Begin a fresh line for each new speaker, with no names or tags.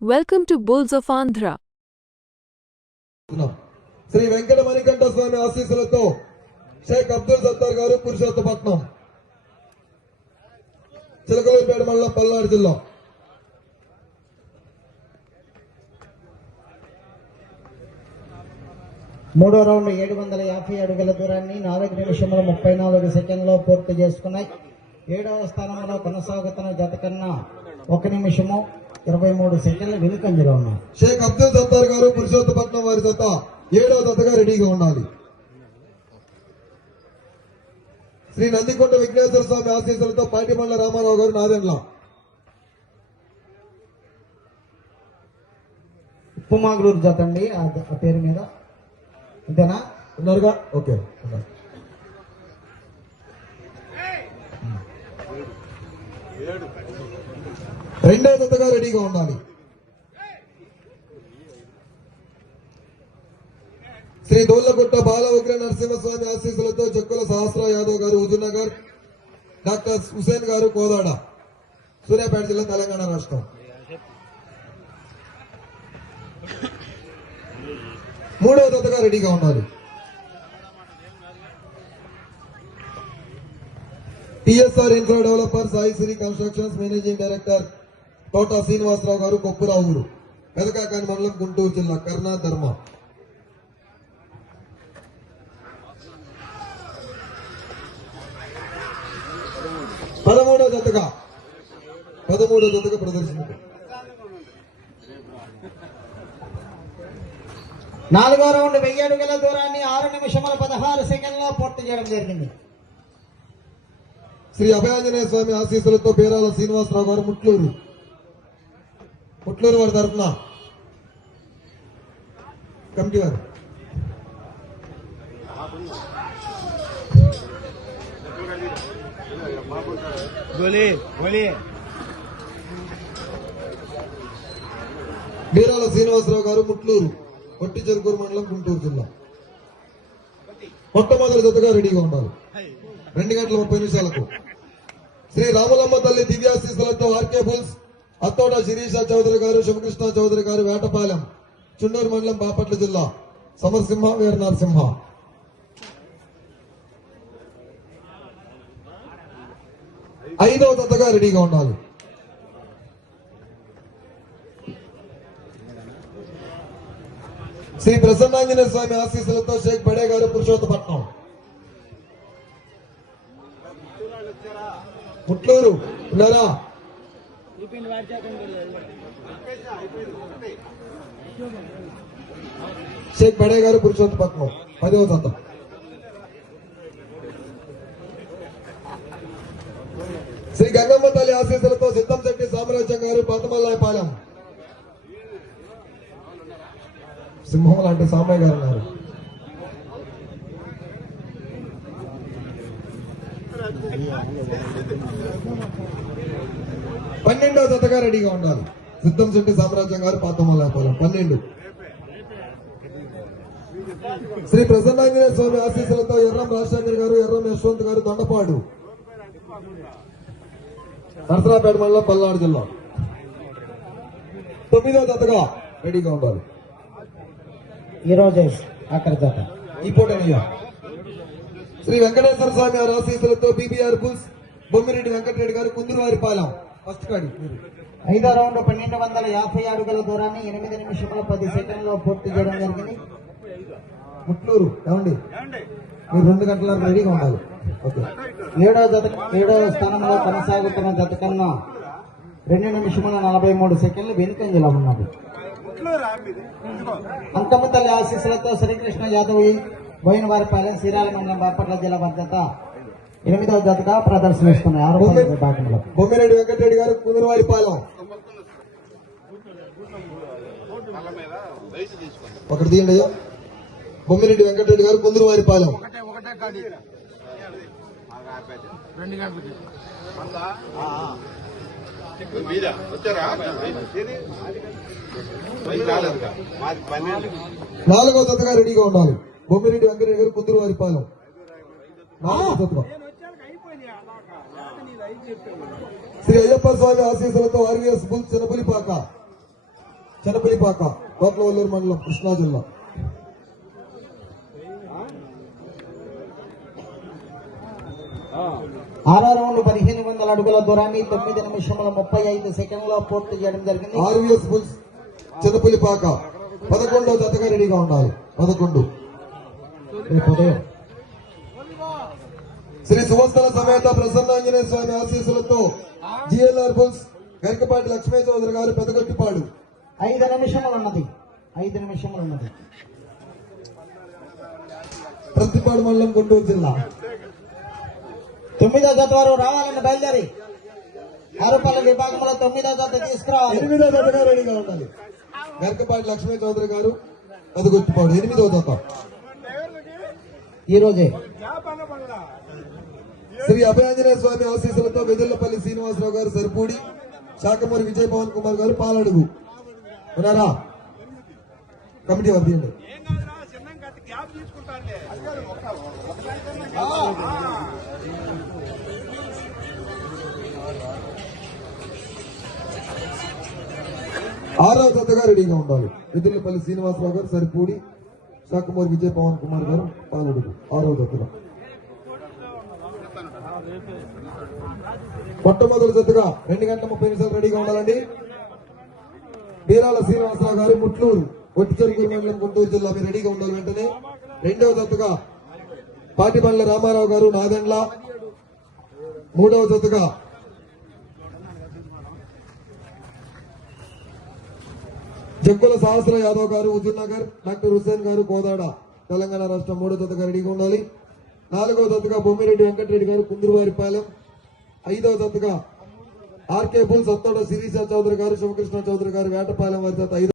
Welcome to Bulls of Andhra.
ఉన్నాం. శ్రీ వెంకట మణికంఠ స్వామి ఆశీస్సులతో షేక్ అబ్దుల్ సత్తార్ గారు పురుషోత్తపట్నం చిలకలూరుపేట మండలం పల్నాడు జిల్లా
మూడో రౌండ్ ఏడు వందల యాభై అడుగుల దూరాన్ని నాలుగు నిమిషముల ముప్పై నాలుగు సెకండ్లో పూర్తి చేసుకున్నాయి ఏడవ స్థానంలో కొనసాగుతున్న జత కన్నా ఒక నిమిషము ఇరవై మూడు సెకండ్లు వెనుకంజలో ఉన్నాయి
షేక్ అబ్దుల్ సత్తార్ గారు పురుషోత్తపట్నం వారి జత ఏడవ జతగా రెడీగా ఉండాలి. శ్రీ నందికొండ విఘ్నేశ్వర స్వామి ఆశీస్సులతో పాటిమండల రామారావు గారు నాదెండ్ల.
ఉప్పుమాగులూరు జత అండి ఆ పేరు మీద. అంతేనా?
ఉన్నారుగా? ఓకే. రెండో జతగా రెడీగా ఉండాలి. శ్రీ దోళ్ళగుట్ట బాల ఉగ్ర నరసింహస్వామి ఆశీస్సులతో చెక్కుల సహస్ర యాదవ్ గారు హుజూర్నగర్ డాక్టర్ హుసేన్ గారు కోదాడ సూర్యాపేట జిల్లా తెలంగాణ రాష్ట్రం. మూడవ జతగా రెడీగా ఉన్నారు TSR infra developer Sai Sri constructions managing director Thota Srinivasarao garu Koppuravuru మెదకాకాని మండలం గుంటూరు జిల్లా కర్ణా ధర్మ. పదమూడో జతగా పదమూడో జతగా ప్రదర్శన
నాలుగో రౌండ్ వెయ్యి అడుగుల దూరాన్ని ఆరు నిమిషముల పదహారు సెకండ్లో పూర్తి చేయడం జరిగింది.
శ్రీ అభయాంజనేయ స్వామి ఆశీస్సులతో పేరాల శ్రీనివాసరావు గారు ముట్లూరు. పుట్లూరు వారి తరఫున కమిటీ వారు. బీరాల శ్రీనివాసరావు గారు ముట్లూరు కొట్టి చెరుకూరు మండలం గుంటూరు జిల్లా. మొట్టమొదటి జతగా రెడీగా ఉండాలి రెండు గంటల ముప్పై నిమిషాలకు. శ్రీ రాములమ్మ తల్లి దివ్యాశీస్సులతో ఆర్కే బుల్స్ అత్తోట శిరీష చౌదరి గారు శివకృష్ణ చౌదరి గారు వేటపాలెం చుండూరు మండలం బాపట్ల జిల్లా సమరసింహ వీర నరసింహ. ఐదవ జతగా రెడీగా ఉండాలి. శ్రీ ప్రసన్నాంజనేయ స్వామి ఆశీస్సులతో షేక్ బడే గారు పురుషోత్తపట్నం. ముట్లూరు ఉన్నారా షేక్ బడే గారు పురుషోత్తపట్నం పదవ శాతం. శ్రీ గంగమ్మ తల్లి ఆశీస్సులతో సిద్ధం శెట్టి సామ్రాజ్యం గారు పంతమల్లాయపాలెం. సింహం లాంటి సామయ్య గారు ఉన్నారు. పన్నెండవ జతగా రెడీగా ఉండాలి. సిద్ధం శెట్టి సామ్రాజ్యం గారు పాతమల్లాయపాలెం పన్నెండు. శ్రీ ప్రసన్నాంజనేయ స్వామి ఆశీస్సులతో ఎర్రం రాజశేఖర్ గారు ఎర్రం యశ్వంత్ గారు దొండపాడు. నరసరాపేట మండలం పల్నాడు జిల్లా. తొమ్మిదవ జతగా రెడీగా ఉండాలి.
ఈ రోజు ఆఖరి జత
ఈ పూటనయ్యా. శ్రీ వెంకటేశ్వర స్వామి వారి ఆశీస్సులతో BBR bulls Bommireddy Venkatareddy garu Kunduruvari Palem first.
ఐదో రౌండ్ పన్నెండు వందల యాభై అడుగుల దూరాన్ని ఎనిమిది నిమిషముల పది సెకండ్లో పూర్తి చేయడం జరిగింది.
ముట్లూరు ఏమండి? మీరు రెండు గంటల రెడీగా ఉండాలి. ఓకే.
ఏడో జత ఏడో స్థానంలో కొనసాగుతున్న జత కన్నా రెండు నిమిషముల నలభై మూడు సెకండ్లు వెనుకంజలో ఉన్నది. అంకమ్మ తల్లి ఆశీస్సులతో శ్రీకృష్ణ యాదవ్ బోయినవారిపాలెం శ్రీరాల మండలం బాపట్ల జిల్లా భద్రత ఎనిమిదవ జతగా ప్రదర్శనిస్తున్నాయి
బొమ్మిరెడ్డి వెంకటరెడ్డి గారు కుందూరువారి పాలెం. ఒకటి తీయండి అయ్యా. బొమ్మిరెడ్డి వెంకటరెడ్డి గారు కుందూరువారి పాలెం.
మీరా వచ్చారా ఏది కాలేదుగా మాది పన్నెండు
నాలుగో జతగా రెడీగా ఉండాలి. బొమ్మిరెడ్డి వెంకటరెడ్డి గారు కుందూరువారి పాలెం. నాలుగో జతగా శ్రీ అయ్యప్ప స్వామి ఆశీస్సులతో ఆర్వీఎస్ బుల్ చిన్నపులిపాక చెనపల్లిపాక కోట్లవల్లూరు మండలం కృష్ణా జిల్లా.
ఆరో రౌండ్ పదిహేను వందల అడుగుల దూరాన్ని తొమ్మిది నిమిషముల ముప్పై ఐదు సెకండ్లో పూర్తి చేయడం జరిగింది.
RVS bulls Chenapallipaka. పదకొండవ జతగా రెడీగా ఉండాలి. పదకొండు.
రేపు ఉదయం
శ్రీ సువస్థల సమేత ప్రసన్నాంజనేయ స్వామి ఆశీస్సులతో జిఎల్ఆర్ బుల్స్ గరికపాటి లక్ష్మీ చౌదరి గారు పెదగొట్టిపాడు.
ఐదు నిమిషములు ఉన్నది ఐదు నిమిషములు ఉన్నది
ప్రతిపాడు మండలం గుంటూరు జిల్లా.
తొమ్మిదో జత వారు రావాలని బయలుదేరి. ఆరుపల్లి విభాగంలో తొమ్మిదో జత తీసుకురావాలి.
ఎనిమిదో జతగా రెడీగా ఉండాలి. గరికపాటి లక్ష్మీ చౌదరి గారు పెదగొట్టిపాడు. ఎనిమిదో జత.
ఈ రోజే
శ్రీ అభయాంజనేయ స్వామి ఆశీస్సులతో వెదుళ్ళపల్లి శ్రీనివాసరావు గారు సరిపూడి శాఖమూరి విజయ్ పవన్ కుమార్ గారు పాలడుగు. ఉన్నారా? కమిటీ వర్దీయండి. ఆరవ జతగా రెడీగా ఉండాలి. వెదుళ్ళపల్లి శ్రీనివాసరావు గారు సరిపూడి శాఖమూరి విజయ్ పవన్ కుమార్ గారు పాలడుగు. ఆరవ జతగా మొట్టమొదటి జట్టుగా రెండు గంటల ముప్పై నిమిషాలు రెడీగా ఉండాలండి. బీరాల శ్రీనివాసరావు గారు ముట్లూరు ఒట్టిచెరుకు మండలం గుంటూరు జిల్లా మీరు రెడీగా ఉండాలి వెంటనే. రెండవ జట్టుగా పాటిబండ్ల రామారావు గారు నాదెండ్ల. మూడవ జట్టుగా జగ్గుల సహస్ర యాదవ్ గారు హుజూర్ నగర్ డాక్టర్ హుస్సేన్ గారు కోదాడ తెలంగాణ రాష్ట్రం మూడో జతగా రెడీగా ఉండాలి. నాలుగవ దత్తగా బొమ్మిరెడ్డి వెంకటరెడ్డి గారు కుందురువారిపాలెం. ఐదవ దత్తగా ఆర్కే బుల్ సత్తోడ శిరీష చౌదరి గారు శివకృష్ణ చౌదరి గారు వేటపాలెం వారి జత ఐదు